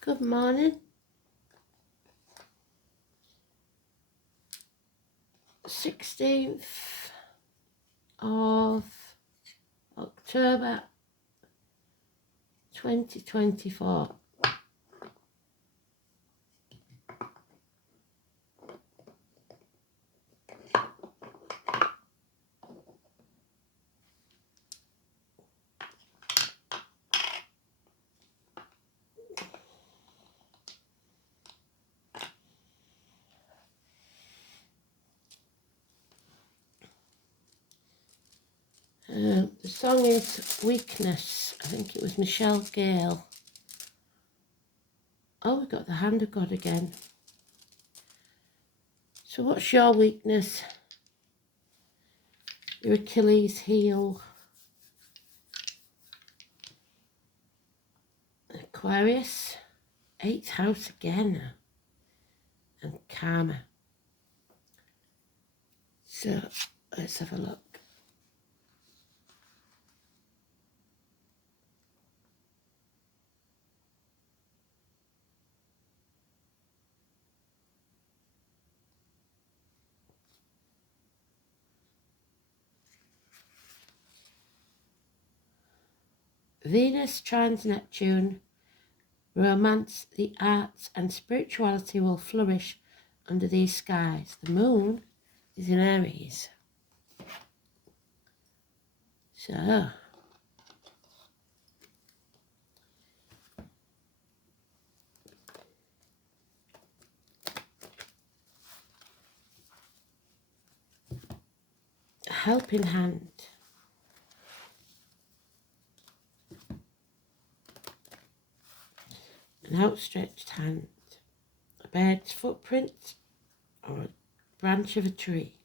Good morning. 16th of October 2024. The song is Weakness. I think it was Michelle Gale. Oh, we got the Hand of God again. So what's your weakness? Your Achilles heel. Aquarius. 8th house again. And Karma. So let's have a look. Venus trines Neptune. Romance, the arts and spirituality will flourish under these skies. The moon is in Aries. So, a helping hand. An outstretched hand. A bird's footprint or a branch of a tree.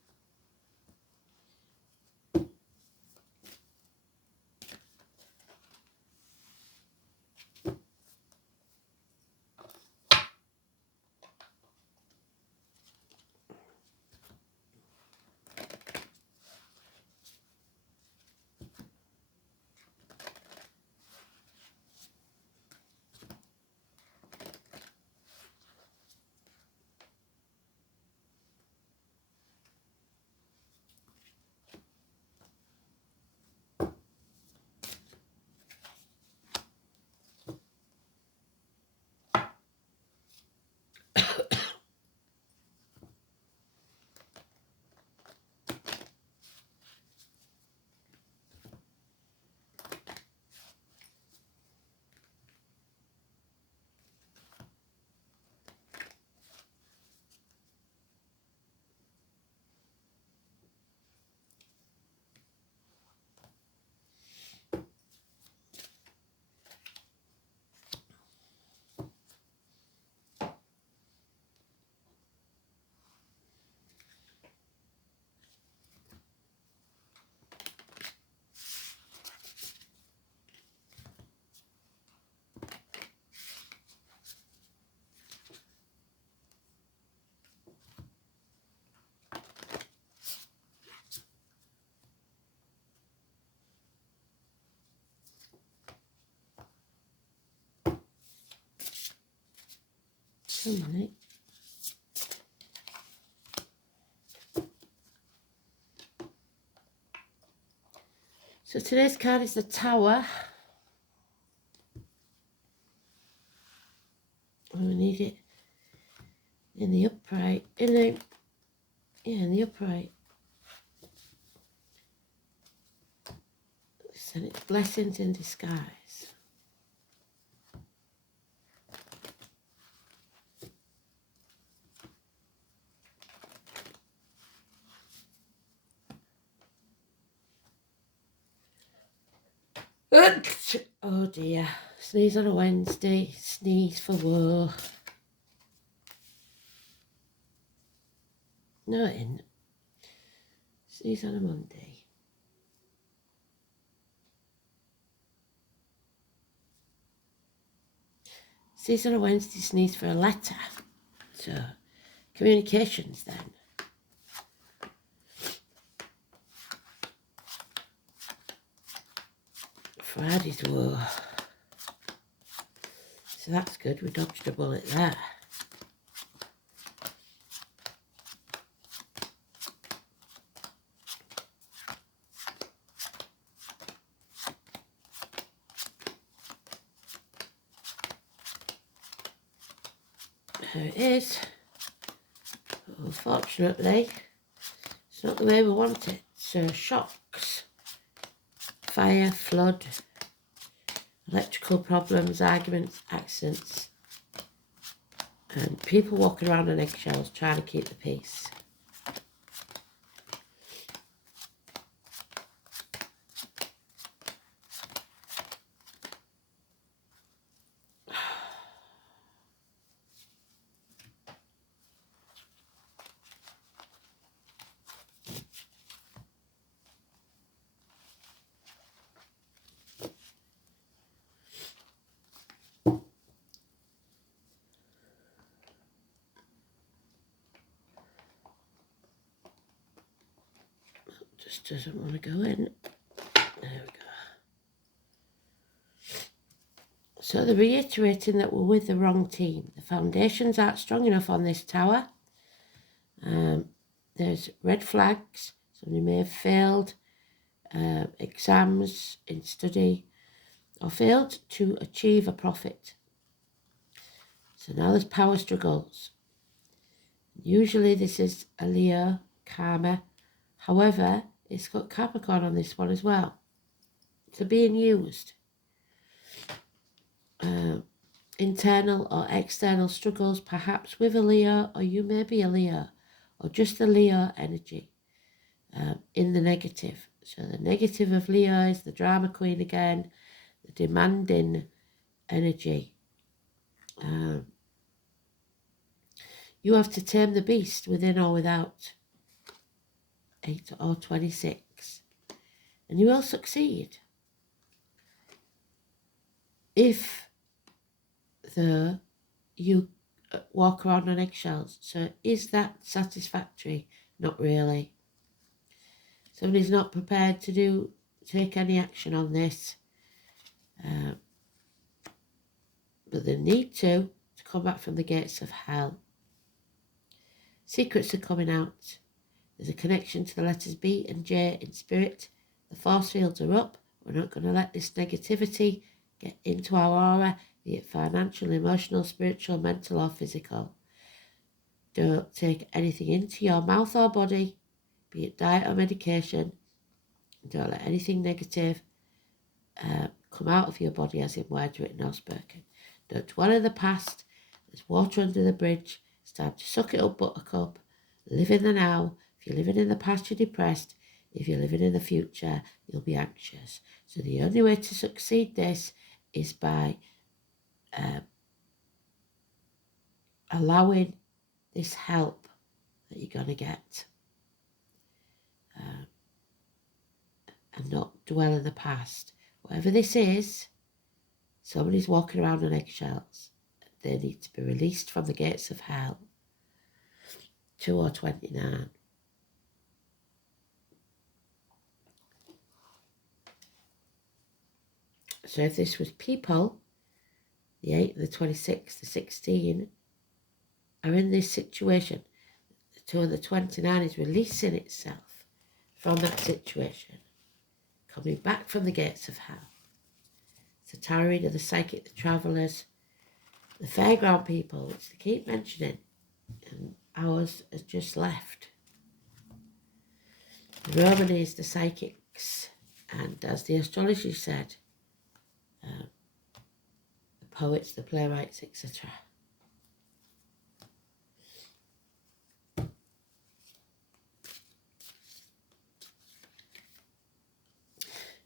A minute. So today's card is the Tower. And we need it in the upright. In the upright. And it's blessings in disguise. Oh dear. Sneeze on a Wednesday, sneeze for woe. No, it isn't. Sneeze on a Monday. Sneeze on a Wednesday, sneeze for a letter. So, communications then. Friday's woe. So that's good, we dodged a bullet there. There it is. Unfortunately, it's not the way we want it. So shocks, fire, flood, electrical problems, arguments, accidents, and people walking around on eggshells trying to keep the peace. Just doesn't want to go in. There we go. So they're reiterating that we're with the wrong team. The foundations aren't strong enough on this tower. There's red flags. Somebody may have failed exams in study or failed to achieve a profit. So now there's power struggles. Usually this is a Leo, Karma. However, it's got Capricorn on this one as well. So being used. Internal or external struggles, perhaps with a Leo, or you may be a Leo, or just the Leo energy in the negative. So the negative of Leo is the drama queen again, the demanding energy. You have to tame the beast within or without. 8 or 26. And you will succeed. If you walk around on eggshells. So is that satisfactory? Not really. Somebody's not prepared to take any action on this. But they need to come back from the gates of hell. Secrets are coming out. There's a connection to the letters B and J in spirit. The force fields are up. We're not going to let this negativity get into our aura, be it financial, emotional, spiritual, mental or physical. Don't take anything into your mouth or body, be it diet or medication. Don't let anything negative come out of your body, as in words written or spoken. Don't dwell in the past. There's water under the bridge. It's time to suck it up, buttercup. Live in the now. If you're living in the past, you're depressed. If you're living in the future, you'll be anxious. So the only way to succeed this is by allowing this help that you're going to get. And not dwell in the past. Whatever this is, somebody's walking around on eggshells. They need to be released from the gates of hell. 2 or 29. So if this was people, the 8, the 26, the 16 are in this situation. The 2 and the 29 is releasing itself from that situation. Coming back from the gates of hell. The tarot reader, the psychic, the travellers, the fairground people, which they keep mentioning, and ours has just left. The Romanies, the psychics, and as the astrology said, the poets, the playwrights, etc.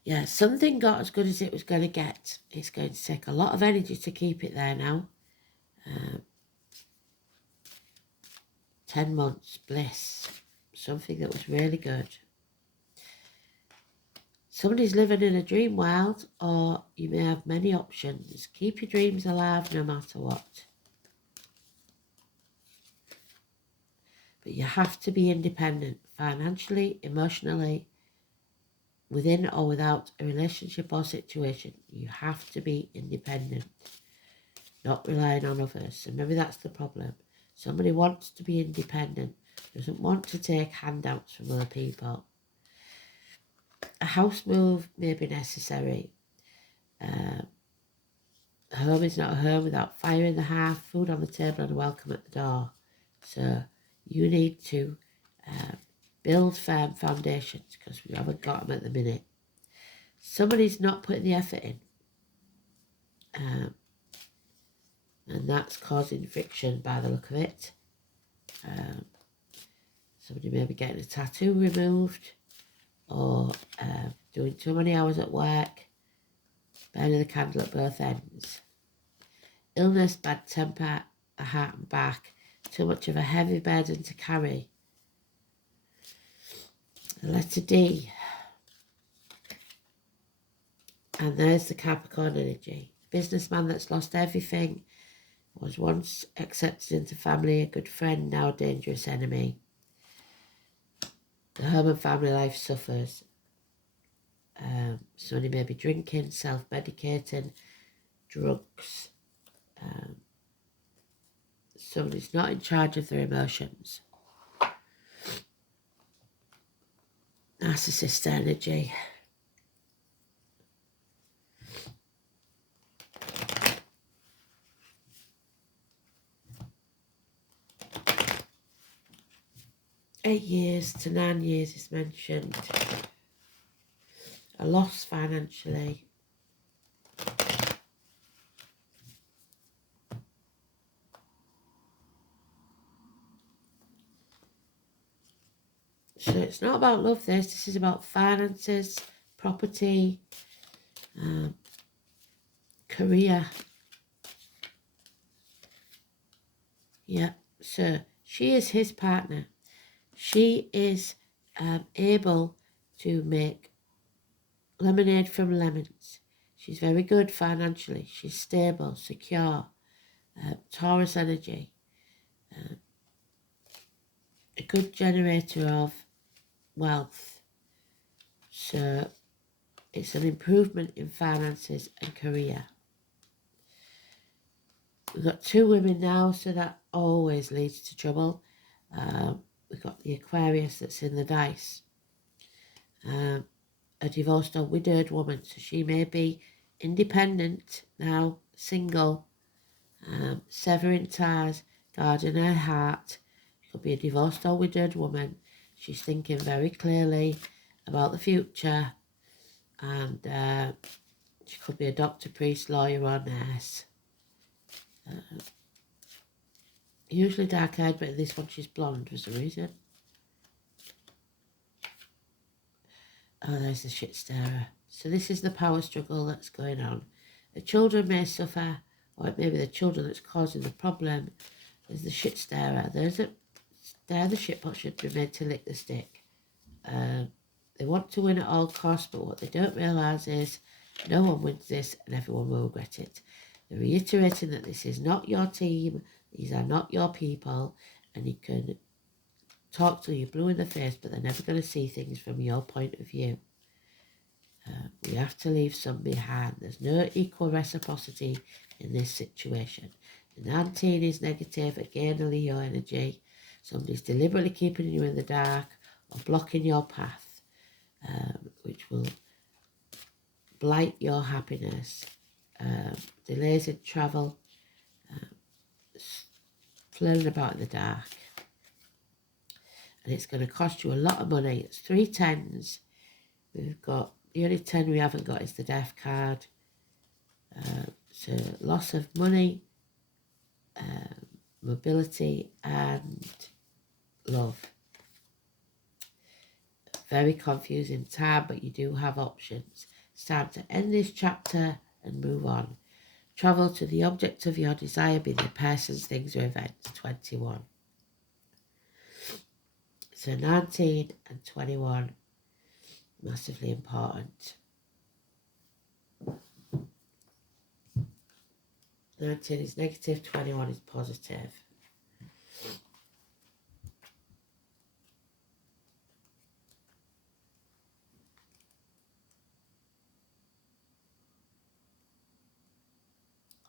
Yeah, something got as good as it was going to get. It's going to take a lot of energy to keep it there now. 10 months, bliss. Something that was really good. Somebody's living in a dream world, or you may have many options. Keep your dreams alive no matter what. But you have to be independent, financially, emotionally, within or without a relationship or situation. You have to be independent. not relying on others. So maybe that's the problem. Somebody wants to be independent, doesn't want to take handouts from other people. A house move may be necessary. A home is not a home without fire in the hearth, food on the table and a welcome at the door. So you need to build firm foundations because we haven't got them at the minute. Somebody's not putting the effort in. And that's causing friction by the look of it. Somebody may be getting a tattoo removed or doing too many hours at work, burning the candle at both ends. Illness, bad temper, a heart and back, too much of a heavy burden to carry. The letter D. And there's the Capricorn energy. Businessman that's lost everything, was once accepted into family, a good friend, now a dangerous enemy. The home and family life suffers. Somebody may be drinking, self-medicating, drugs. Somebody's not in charge of their emotions. Narcissist energy. $8 years to 9 years is mentioned. A loss financially. So it's not about love, this is about finances, property, career. Yeah, so she is his partner. She is able to make lemonade from lemons. She's very good financially. She's stable, secure, Taurus energy. A good generator of wealth. So it's an improvement in finances and career. We've got 2 women now, so that always leads to trouble. We've got the Aquarius that's in the dice. A divorced or widowed woman, so she may be independent now, single, severing ties, guarding her heart. She could be a divorced or widowed woman. She's thinking very clearly about the future, and she could be a doctor, priest, lawyer or nurse. Usually dark-haired, but in this one she's blonde for some reason. Oh, there's the shit stirrer. So this is the power struggle that's going on. The children may suffer, or it may be the children that's causing the problem. There's the shit stirrer. There the shitpot should be made to lick the stick. They want to win at all costs, but what they don't realise is no one wins this and everyone will regret it. They're reiterating that this is not your team, these are not your people, and you can talk till you're blue in the face, but they're never going to see things from your point of view. We have to leave some behind. There's no equal reciprocity in this situation. The 19 is negative, again a Leo energy. Somebody's deliberately keeping you in the dark or blocking your path, which will blight your happiness. Delays in travel, flailing about in the dark. And it's going to cost you a lot of money. It's 3 10s. We've got, the only 10 we haven't got is the death card. So loss of money, mobility and love. Very confusing time, but you do have options. It's time to end this chapter and move on. Travel to the object of your desire, be the persons, things or events. 21. So 19 and 21, massively important. 19 is negative, 21 is positive.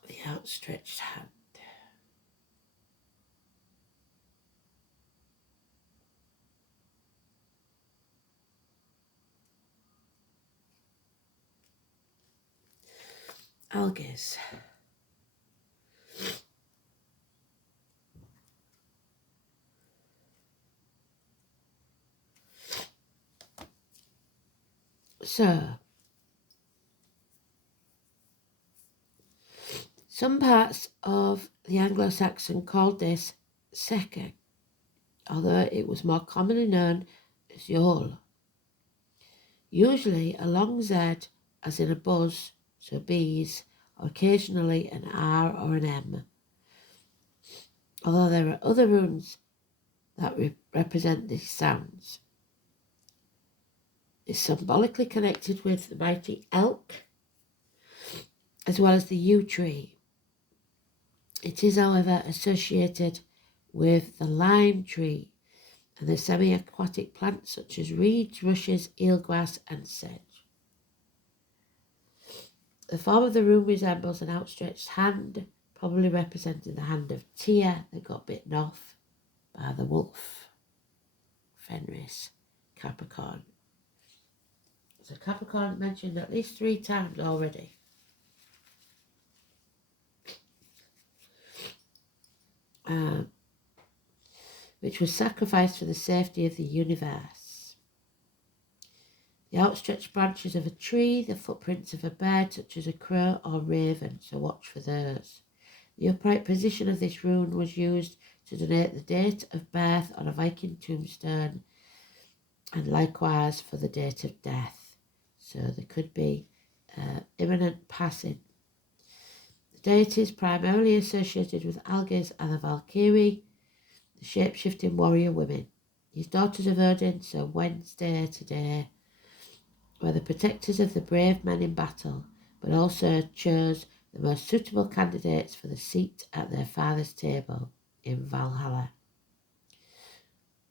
The outstretched hand. Algaes. So, some parts of the Anglo-Saxon called this secca, although it was more commonly known as yole. Usually a long Z, as in a buzz, so bees, or occasionally an R or an M. Although there are other runes that represent these sounds. It's symbolically connected with the mighty elk, as well as the yew tree. It is, however, associated with the lime tree and the semi-aquatic plants such as reeds, rushes, eelgrass and sedge. The form of the rune resembles an outstretched hand, probably representing the hand of Tyr that got bitten off by the wolf. Fenris, Capricorn. So Capricorn mentioned at least 3 times already. Which was sacrificed for the safety of the universe. The outstretched branches of a tree, the footprints of a bird such as a crow or raven, so watch for those. The upright position of this rune was used to denote the date of birth on a Viking tombstone, and likewise for the date of death. So there could be imminent passing. The deities primarily associated with Algaes are the Valkyrie, the shape-shifting warrior women. These daughters of Odin, so Wednesday today, were the protectors of the brave men in battle, but also chose the most suitable candidates for the seat at their father's table in Valhalla.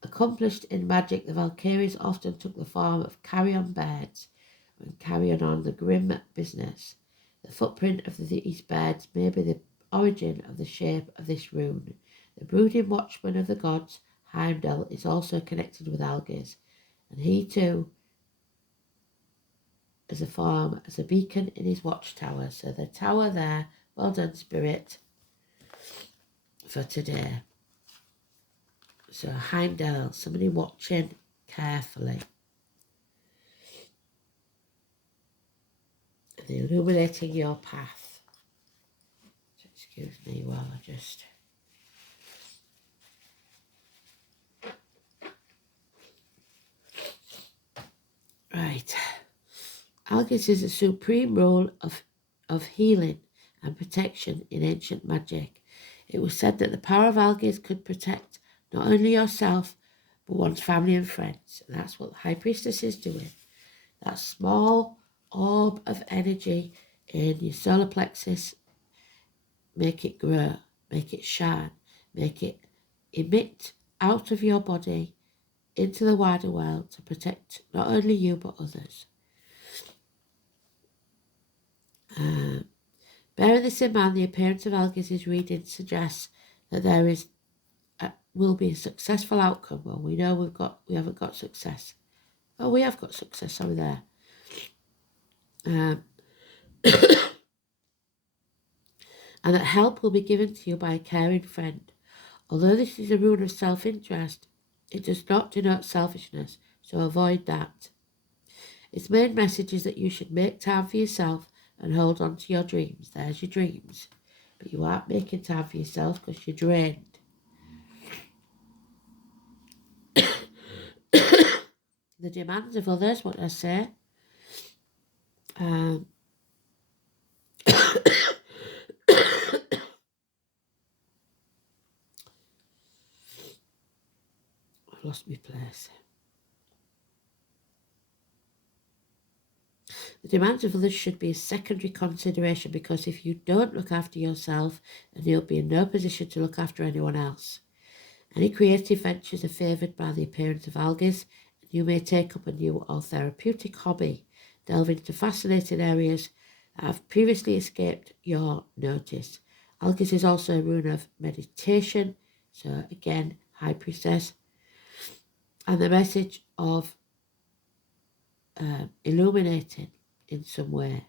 Accomplished in magic, the Valkyries often took the form of carrion birds when carrying on the grim business. The footprint of these birds may be the origin of the shape of this rune. The brooding watchman of the gods, Heimdall, is also connected with Algaes, and he too is a form as a beacon in his watchtower. So the tower there, well done, Spirit, for today. So Heimdall, somebody watching carefully. And illuminating your path. So excuse me while I just... Right. Algaes is a supreme role of healing and protection in ancient magic. It was said that the power of Algaes could protect not only yourself, but one's family and friends. And that's what the High Priestess is doing. That small orb of energy in your solar plexus, make it grow, make it shine, make it emit out of your body into the wider world to protect not only you but others. Bearing this in mind, the appearance of Algaes' reading suggests that there will be a successful outcome. Well, we know we haven't got success. Oh, we have got success over there. And that help will be given to you by a caring friend. Although this is a rune of self-interest, it does not denote selfishness, so avoid that. Its main message is that you should make time for yourself and hold on to your dreams. There's your dreams. But you aren't making time for yourself because you're drained. The demands of others, what I say. I've lost my place. The demands of others should be a secondary consideration, because if you don't look after yourself, then you'll be in no position to look after anyone else. Any creative ventures are favoured by the appearance of Algaes, and you may take up a new or therapeutic hobby, delve into fascinating areas that have previously escaped your notice. Algis is also a rune of meditation, so again, High Priestess, and the message of illuminating in some way.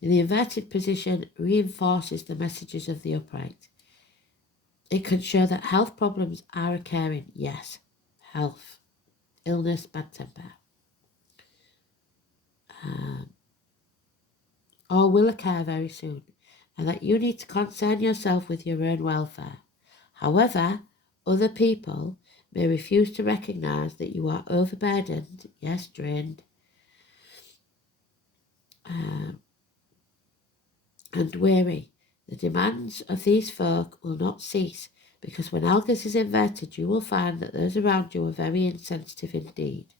In the inverted position, reinforces the messages of the upright. It can show that health problems are occurring. Yes, health, illness, bad temper, or will occur very soon, and that you need to concern yourself with your own welfare. However, other people may refuse to recognise that you are overburdened, yes, drained, and weary. The demands of these folk will not cease, because when Algis is inverted, you will find that those around you are very insensitive indeed.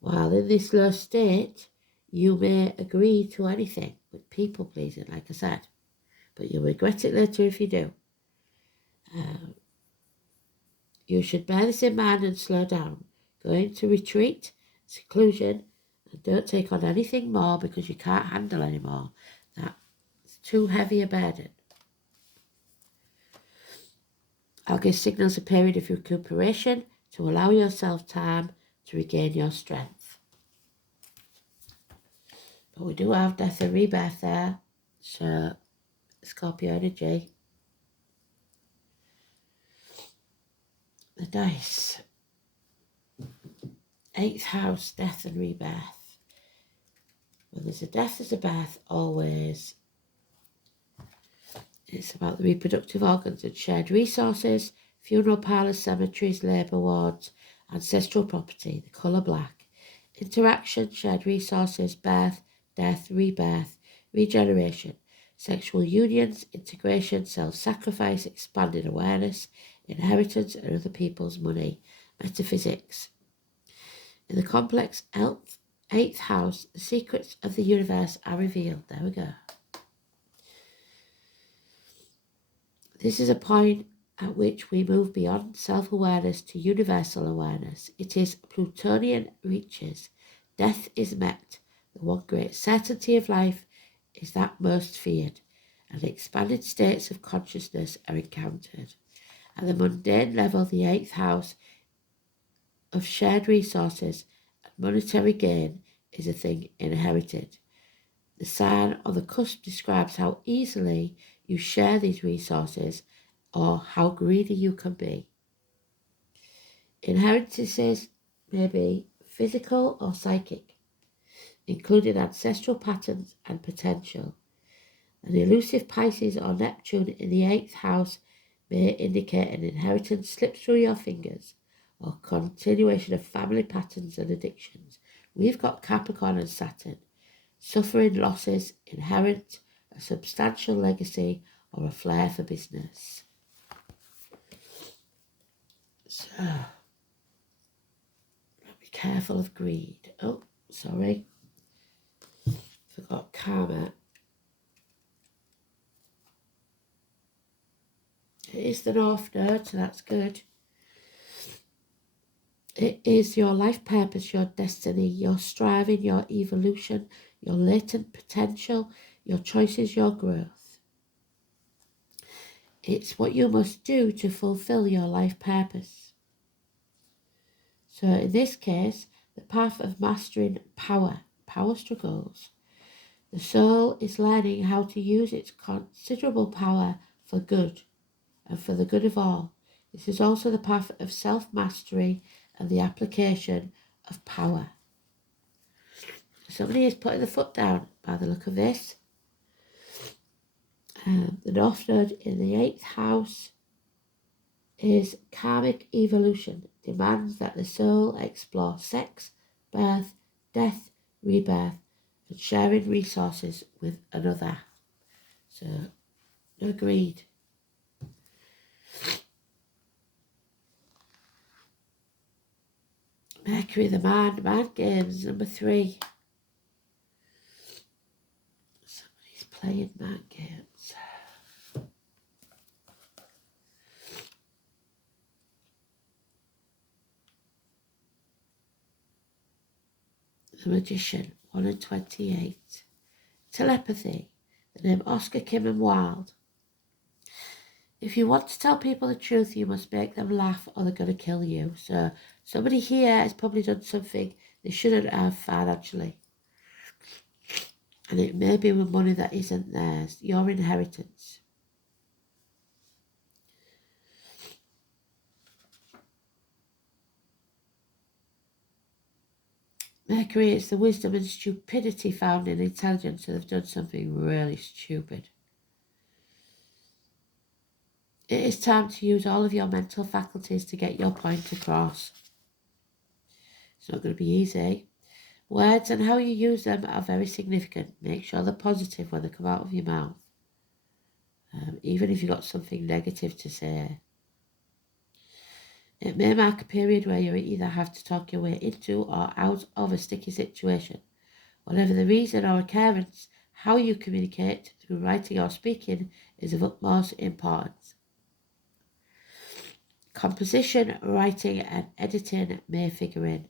While in this low state, you may agree to anything with people pleasing, like I said, but you'll regret it later if you do. You should bear this in mind and slow down. Go into retreat, seclusion, and don't take on anything more because you can't handle anymore. That's too heavy a burden. Algis signals a period of recuperation to allow yourself time to regain your strength. But we do have death and rebirth there, so Scorpio energy. The dice. 8th house, death and rebirth. When there's a death, there's a birth, always. It's about the reproductive organs and shared resources, funeral parlours, cemeteries, labour wards, ancestral property, the colour black. Interaction, shared resources, birth, death, rebirth, regeneration, sexual unions, integration, self-sacrifice, expanded awareness, inheritance and other people's money, metaphysics. In the complex 8th house, the secrets of the universe are revealed. There we go. This is a point at which we move beyond self-awareness to universal awareness. It is Plutonian reaches. Death is met. The one great certainty of life is that most feared, and expanded states of consciousness are encountered. At the mundane level, the 8th house of shared resources and monetary gain is a thing inherited. The sign on the cusp describes how easily you share these resources or how greedy you can be. Inheritances may be physical or psychic, including ancestral patterns and potential. An elusive Pisces or Neptune in the 8th house may indicate an inheritance slips through your fingers or continuation of family patterns and addictions. We've got Capricorn and Saturn. Suffering losses, inherent, a substantial legacy, or a flair for business. So, be careful of greed. Oh, sorry. Forgot karma. It is the North Node, so that's good. It is your life purpose, your destiny, your striving, your evolution, your latent potential, your choices, your growth. It's what you must do to fulfill your life purpose. So in this case, the path of mastering power struggles. The soul is learning how to use its considerable power for good and for the good of all. This is also the path of self-mastery and the application of power. Somebody is putting the foot down by the look of this. The North Node in the 8th house is karmic evolution, demands that the soul explore sex, birth, death, rebirth, and sharing resources with another. So, no greed. Mercury the mind games, number 3. Somebody's playing mind games. The Magician, 1 and 28. Telepathy. The name Oscar Kim and Wilde. If you want to tell people the truth, you must make them laugh or they're going to kill you. So somebody here has probably done something they shouldn't have financially. And it may be with money that isn't theirs, your inheritance. Mercury is the wisdom and stupidity found in intelligence, so they've done something really stupid. It is time to use all of your mental faculties to get your point across. It's not going to be easy. Words and how you use them are very significant. Make sure they're positive when they come out of your mouth. Even if you've got something negative to say. It may mark a period where you either have to talk your way into or out of a sticky situation. Whatever the reason or occurrence, how you communicate through writing or speaking is of utmost importance. Composition, writing and editing may figure in.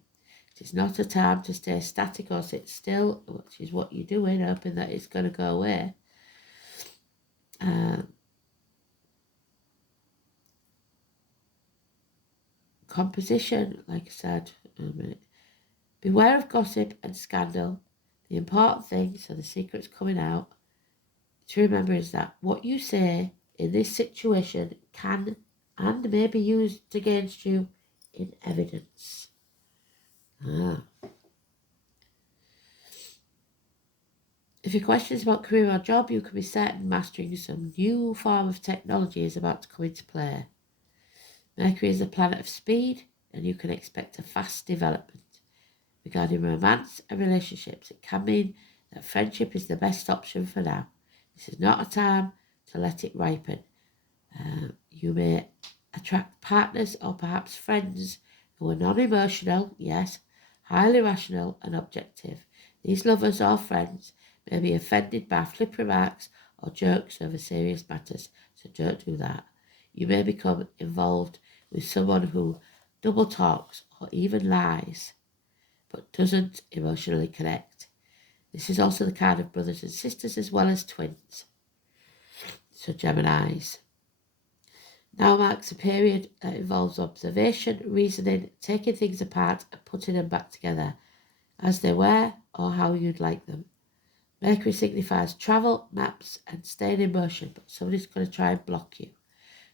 It is not a time to stay static or sit still, which is what you're doing, hoping that it's going to go away. Composition, like I said, beware of gossip and scandal. The important thing, so the secret's coming out, to remember is that what you say in this situation can and may be used against you in evidence. If your questions about career or job, you can be certain mastering some new form of technology is about to come into play. Mercury is a planet of speed, and you can expect a fast development. Regarding romance and relationships, it can mean that friendship is the best option for now. This is not a time to let it ripen. You may attract partners or perhaps friends who are non-emotional, yes, highly rational and objective. These lovers or friends may be offended by flip remarks or jokes over serious matters, so don't do that. You may become involved with someone who double talks or even lies, but doesn't emotionally connect. This is also the kind of brothers and sisters as well as twins. So Geminis. Now marks a period that involves observation, reasoning, taking things apart and putting them back together as they were or how you'd like them. Mercury signifies travel, maps and staying in motion, but somebody's going to try and block you.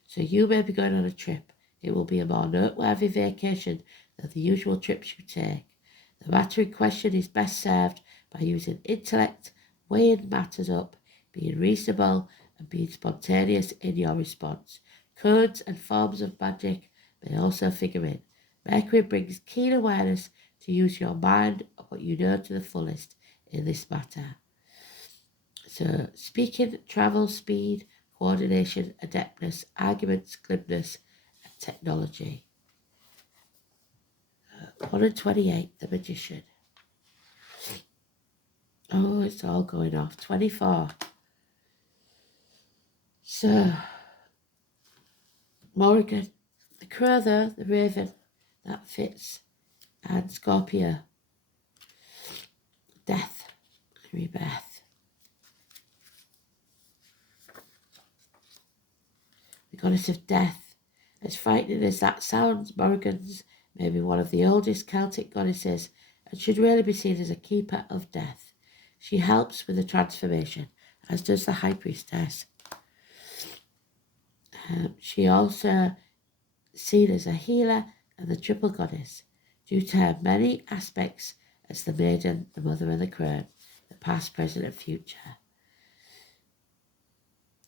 So you may be going on a trip. It will be a more noteworthy vacation than the usual trips you take. The matter in question is best served by using intellect, weighing matters up, being reasonable and being spontaneous in your response. Codes and forms of magic may also figure in. Mercury brings keen awareness to use your mind and what you know to the fullest in this matter. So speaking, travel, speed, coordination, adeptness, arguments, glibness, and technology. 1 and 28, the Magician. Oh, it's all going off. 24. So, Morrigan, the crow though, the raven, that fits. And Scorpio. Death and rebirth. The goddess of death. As frightening as that sounds, Morrigan's may be one of the oldest Celtic goddesses and should really be seen as a keeper of death. She helps with the transformation, as does the High Priestess. She also seen as a healer and the triple goddess, due to her many aspects as the maiden, the mother and the crown, the past, present and future.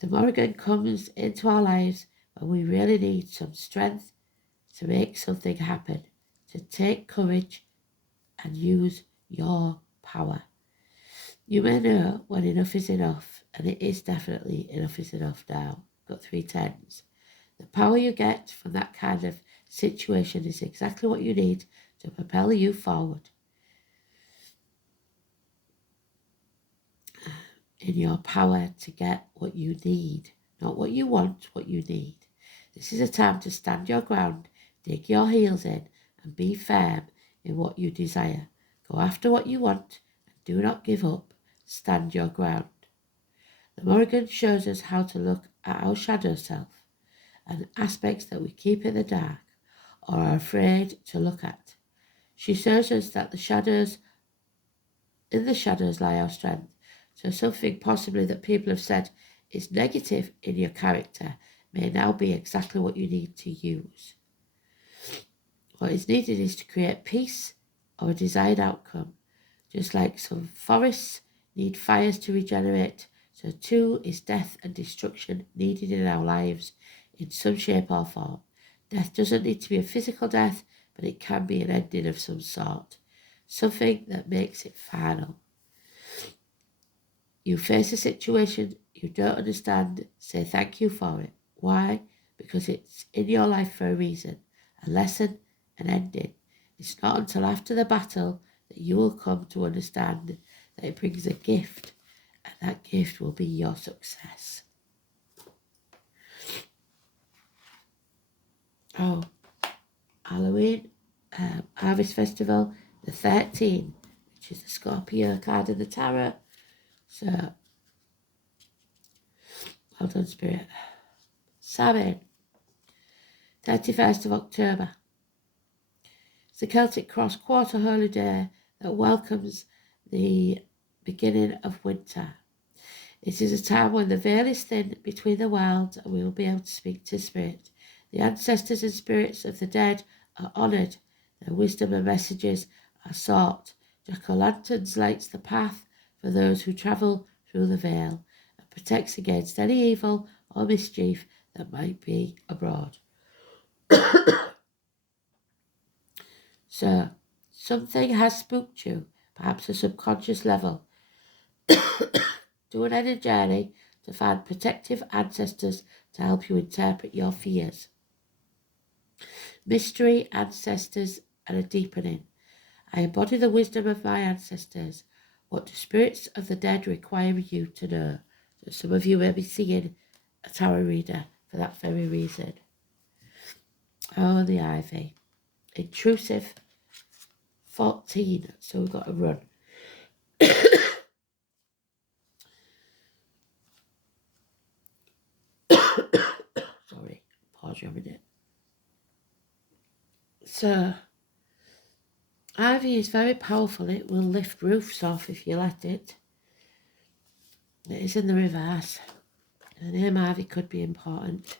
The Morrigan comes into our lives when we really need some strength to make something happen, to take courage and use your power. You may know when enough is enough, and it is definitely enough is enough now. Got 3 tens. The power you get from that kind of situation is exactly what you need to propel you forward in your power to get what you need, not what you want, what you need. This is a time to stand your ground, dig your heels in and be firm in what you desire. Go after what you want and do not give up. Stand your ground. The Morrigan shows us how to look at our shadow self and aspects that we keep in the dark or are afraid to look at. She shows us that in the shadows lie our strength. So something possibly that people have said is negative in your character may now be exactly what you need to use. What is needed is to create peace or a desired outcome. Just like some forests need fires to regenerate, so too is death and destruction needed in our lives in some shape or form. Death doesn't need to be a physical death, but it can be an ending of some sort. Something that makes it final. You face a situation you don't understand, say thank you for it. Why? Because it's in your life for a reason, a lesson, an ending. It's not until after the battle that you will come to understand that it brings a gift, and that gift will be your success. Oh, Halloween, Harvest Festival, the 13, which is the Scorpio card of the tarot. So, well done, Spirit. Samhain, 31st of October. It's the Celtic Cross quarter holy day that welcomes the beginning of winter. It is a time when the veil is thin between the worlds and we will be able to speak to spirit. The ancestors and spirits of the dead are honoured. Their wisdom and messages are sought. Jack-o'-lanterns lights the path for those who travel through the veil and protects against any evil or mischief that might be abroad. So, something has spooked you, perhaps a subconscious level. Do an inner journey to find protective ancestors to help you interpret your fears. Mystery, ancestors, and a deepening. I embody the wisdom of my ancestors. What do spirits of the dead require you to know? So some of you may be seeing a tarot reader for that very reason. Oh, the ivy. Intrusive, 14, so we've got to run. Sorry, pause you a minute. So, ivy is very powerful. It will lift roofs off if you let it. It is in the reverse. The name ivy could be important.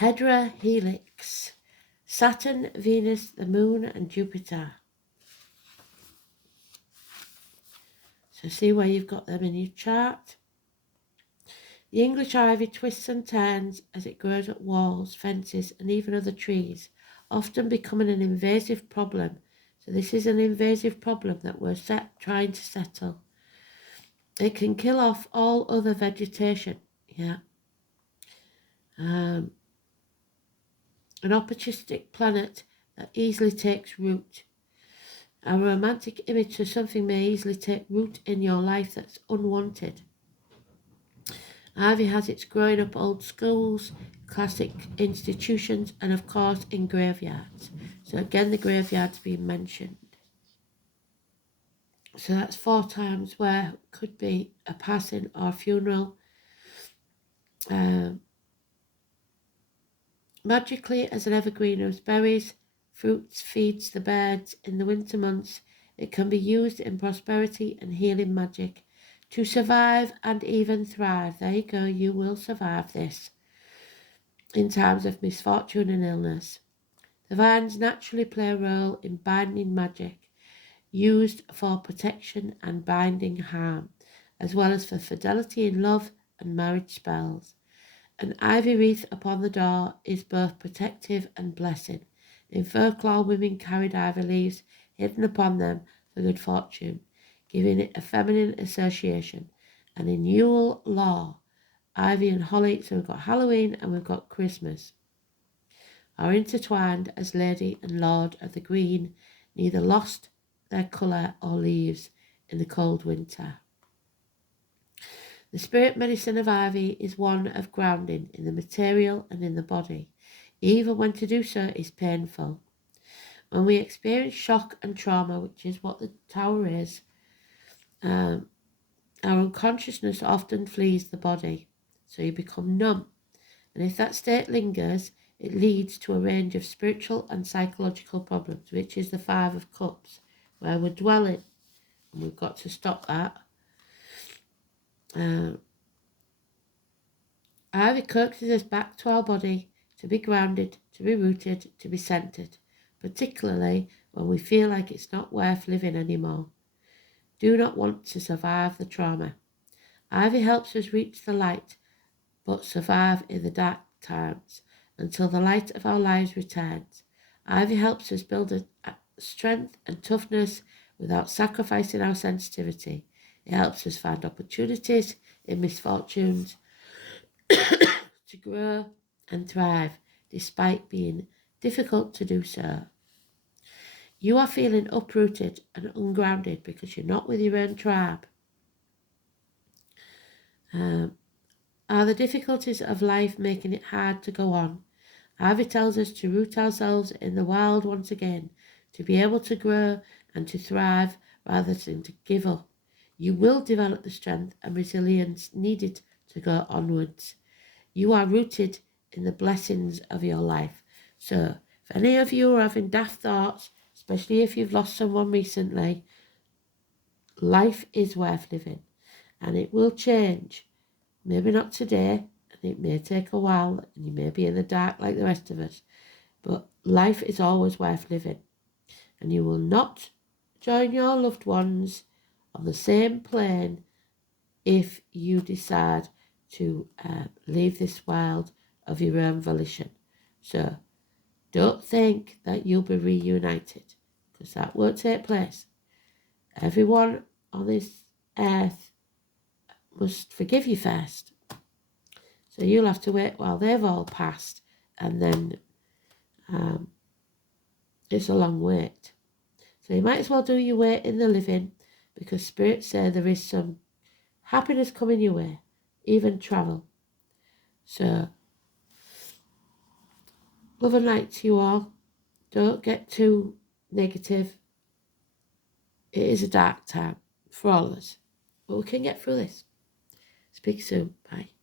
Hedera helix. Saturn, Venus, the Moon, and Jupiter. So see where you've got them in your chart. The English ivy twists and turns as it grows at walls, fences, and even other trees, often becoming an invasive problem. So this is an invasive problem that we're trying to settle. It can kill off all other vegetation. Yeah. An opportunistic planet that easily takes root. A romantic image of something may easily take root in your life that's unwanted. Ivy has its growing up old schools, classic institutions, and of course in graveyards. So again, the graveyard's been mentioned. So that's 4 times where it could be a passing or a funeral. Magically, as an evergreen of berries, fruits, feeds the birds in the winter months, it can be used in prosperity and healing magic to survive and even thrive. There you go, you will survive this in times of misfortune and illness. The vines naturally play a role in binding magic, used for protection and binding harm, as well as for fidelity in love and marriage spells. An ivy wreath upon the door is both protective and blessing. In folklore, women carried ivy leaves hidden upon them for good fortune, giving it a feminine association. And in Yule lore, ivy and holly, so we've got Halloween and we've got Christmas, are intertwined as Lady and Lord of the Green, neither lost their colour or leaves in the cold winter. The spirit medicine of ivy is one of grounding in the material and in the body, even when to do so is painful. When we experience shock and trauma, which is what the tower is, Our unconsciousness often flees the body, so you become numb. And if that state lingers, it leads to a range of spiritual and psychological problems, which is the Five of Cups, where we're dwelling. And we've got to stop that. Ivy coaxes us back to our body to be grounded, to be rooted, to be centered, particularly when we feel like it's not worth living anymore. Do not want to survive the trauma. Ivy helps us reach the light, but survive in the dark times until the light of our lives returns. Ivy helps us build a strength and toughness without sacrificing our sensitivity. It helps us find opportunities in misfortunes to grow and thrive, despite being difficult to do so. You are feeling uprooted and ungrounded because you're not with your own tribe. Are the difficulties of life making it hard to go on? Ivy tells us to root ourselves in the wild once again, to be able to grow and to thrive rather than to give up. You will develop the strength and resilience needed to go onwards. You are rooted in the blessings of your life. So, if any of you are having daft thoughts, especially if you've lost someone recently, life is worth living and it will change. Maybe not today, and it may take a while, and you may be in the dark like the rest of us, but life is always worth living. And you will not join your loved ones on the same plane if you decide to leave this world of your own volition. So don't think that you'll be reunited, because that won't take place. Everyone on this earth must forgive you first. So you'll have to wait while they've all passed, and then it's a long wait. So you might as well do your wait in the living, because spirits say there is some happiness coming your way, even travel. So, love and light to you all. Don't get too negative. It is a dark time for all of us, but we can get through this. Speak soon. Bye.